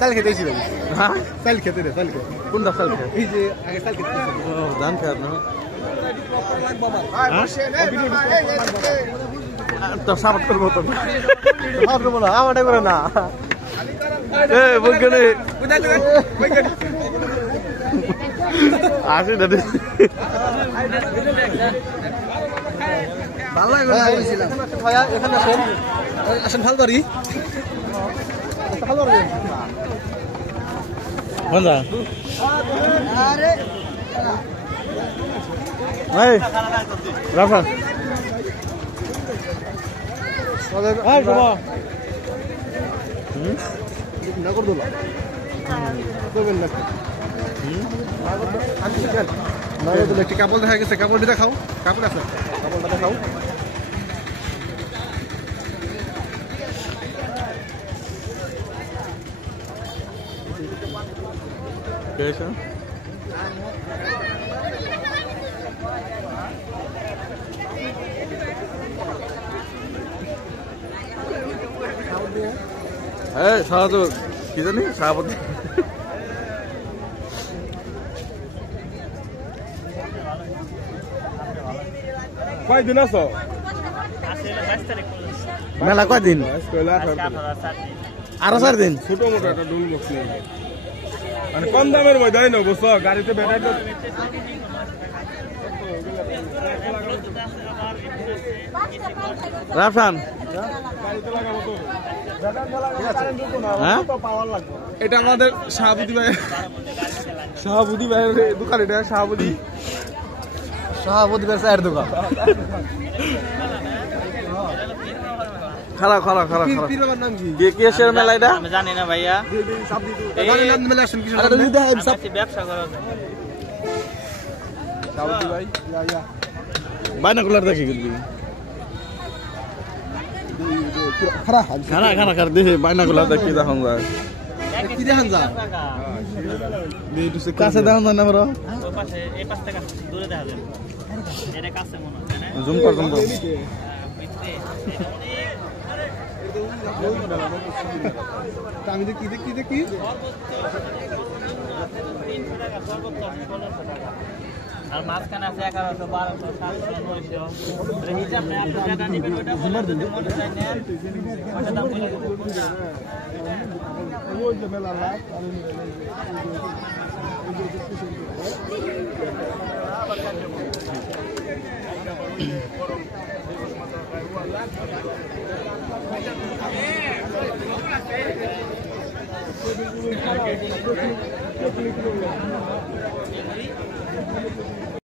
চাল খেতেছি ভাই। হ্যাঁ চাল খেতে রে চাল খেতে কোনটা চাল খেতে এই যে আগে চাল খেতে ধান খেত না তো সাবাত করবো তো সাবাত করবো না আমারটা করে না বৈজ্ঞানি আসি দাদি ভালো লাগে ভাইয়া এখানে আসেন আসেন ভালো করি ভালো বন্ধা আরে এই রাফা এই বাবা নগর দোলা করবেন না নগর দোলা একটি কাপড় দেখা গেছে কাপড় দেখাও কাপড় আছে কাপড়টা দেখাও कैसा है सारा तो किधर नहीं साबत कई दिन आसो मेला कई दिन आरो 4 दिन ছোট মোটো একটা ডুল বক্স নিয়ে মানে কম দামের মধ্যে হয় না বুঝছো গাড়িতে ব্যাটারি রাফান এটা আমাদের শাহাবুদ্দি ভাইয়ের দোকান এটা শাহাবুদ্দি ভাইয়ের দোকান খারাপ খারাপ খারাপ কেসের মেলা এটা আমি জানি না ভাইয়া ব্যবসা করা ভাই বাইনাকুলার দেখে গেলি খারা খারা খারা খারা দেখে বাইনাকুলার দেখি দেখুন যায় কি দেখুন যায় কাছে দেখুন যায় না বড় ওই পাশে এই পাশ থেকে দূরে দেখা যাবে এটা কাছে মনে হয় না জুম কর আমি দেখি দেখি দেখি আর মাঝখানে আছে 1100 1200 700 900 হিসাব না একটা জায়গা নেবেন ওটা যদি মনে চাই নেন ওটা দাম বলে ওই যে মেলা লাখ আর